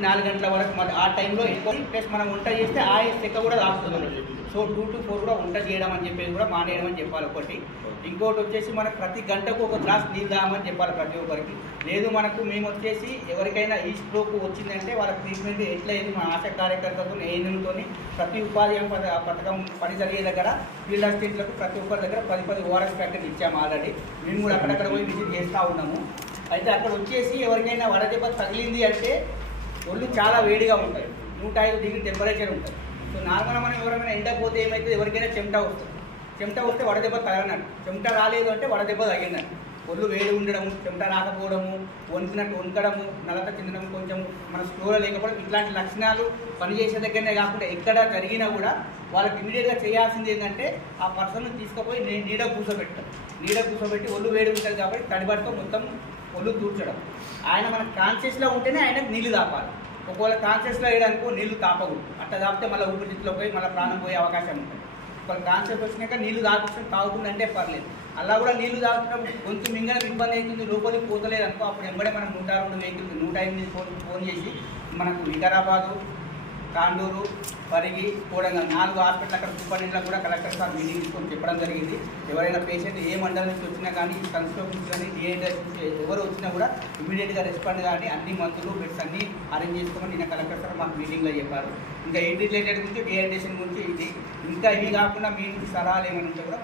4 గంటల వరకు మరి ఆ టైంలో ఎక్కువ ప్లస్ మనం వంట చేస్తే ఆ సెక్క కూడా తాగుతుంది. సో 2 to 4 కూడా వంట చేయడం అని చెప్పేసి కూడా మానేయడం అని చెప్పాలి ఒకటి. ఇంకోటి వచ్చేసి మనకు ప్రతి గంటకు ఒక గ్లాస్ నీళ్ళు తాగమని చెప్పాలి ప్రతి ఒక్కరికి. లేదు మనకు మేము వచ్చేసి ఎవరికైనా ఈ స్ట్రోక్ వచ్చిందంటే వాళ్ళ ట్రీట్మెంట్ ఎట్లయింది మా ఆశా కార్యకర్తలతో ఏఎన్ఎంతో ప్రతి ఉపాధి పథకం పని జరిగే దగ్గర ఫీల్డ్ అసిస్టెంట్లకు ప్రతి ఒక్కరి దగ్గర 10 ఓఆర్ఎస్ ప్యాకెట్ ఇచ్చాము ఆల్రెడీ. మేము కూడా అక్కడక్కడ పోయి విజిట్ చేస్తూ ఉన్నాము. అయితే అక్కడ వచ్చేసి ఎవరికైనా వడదెబ్బ తగిలింది అంటే ఒళ్ళు చాలా వేడిగా ఉంటాయి, 105 డిగ్రీ టెంపరేచర్ ఉంటుంది. సో నార్మల్గా మనం ఎవరైనా ఎండకపోతే ఏమైతే ఎవరికైనా చెమట వస్తుంది. చెమట వస్తే వడదెబ్బ తగలనట్టు, చెమట రాలేదు అంటే వడదెబ్బ తగిలినట్టు. ఒళ్ళు వేడి ఉండడము, చెమట రాకపోవడము, వణకడము, నలత చెందడం, కొంచెం మన స్టోర్ లేకపోవడం, ఇట్లాంటి లక్షణాలు పనిచేసే దగ్గరనే కాకుండా ఎక్కడ జరిగినా కూడా వాళ్ళకి ఇమీడియట్గా చేయాల్సింది ఏంటంటే ఆ పర్సన్ తీసుకుపోయి నీడ కూర్చోబెట్టి ఒళ్ళు వేడి ఉంటుంది కాబట్టి తడిబడితో మొత్తం ఒళ్ళు తూర్చడం. ఆయన మనకు కాన్షియస్లో ఉంటేనే ఆయనకు నీళ్ళు తాపాలి. ఒకవేళ కాన్షియస్లో వేయడానికో నీళ్లు తాపకూడదు. అట్లా తాపితే మళ్ళీ ఊపిరితిత్తులో పోయి మళ్ళీ ప్రాణం పోయే అవకాశం ఉంటుంది. ఒకవేళ కాన్షియస్ వచ్చినాక నీళ్లు తాగుతుందంటే పర్లేదు. అలా కూడా నీళ్లు తాగుతున్నప్పుడు గొంతు మింగడం ఇబ్బంది అవుతుంది, లోపలికి పోతలేదు అనుకో, అప్పుడు వెంబడే మనం 102 వెహికల్ 108 ఫోన్ చేసి మనకు వికారాబాదు, తాండూరు, పరిగి, కోడంగల్ 4 హాస్పిటల్ అక్కడ సూపరింటెండెంట్లకు కూడా కలెక్టర్ సార్ మీటింగ్ తీసుకొని చెప్పడం జరిగింది. ఎవరైనా పేషెంట్ ఏ మండలం నుంచి వచ్చినా కానీ, సన్స్ట్రోక్ నుంచి కానీ, డిహైడ్రేషన్ నుంచి ఎవరు వచ్చినా కూడా ఇమీడియట్గా రెస్పాండ్ కానీ అన్ని మందులు బెడ్స్ అన్నీ అరేంజ్ చేసుకోమని నిన్న కలెక్టర్ సార్ మాకు మీటింగ్లో చెప్పారు. ఇంకా ఎయిడ్ రిలేటెడ్ గురించి, డిహైడ్రేషన్ గురించి, ఇది ఇంకా ఇవి కాకుండా మీ సలహాలు ఏమైనా ఉంటే కూడా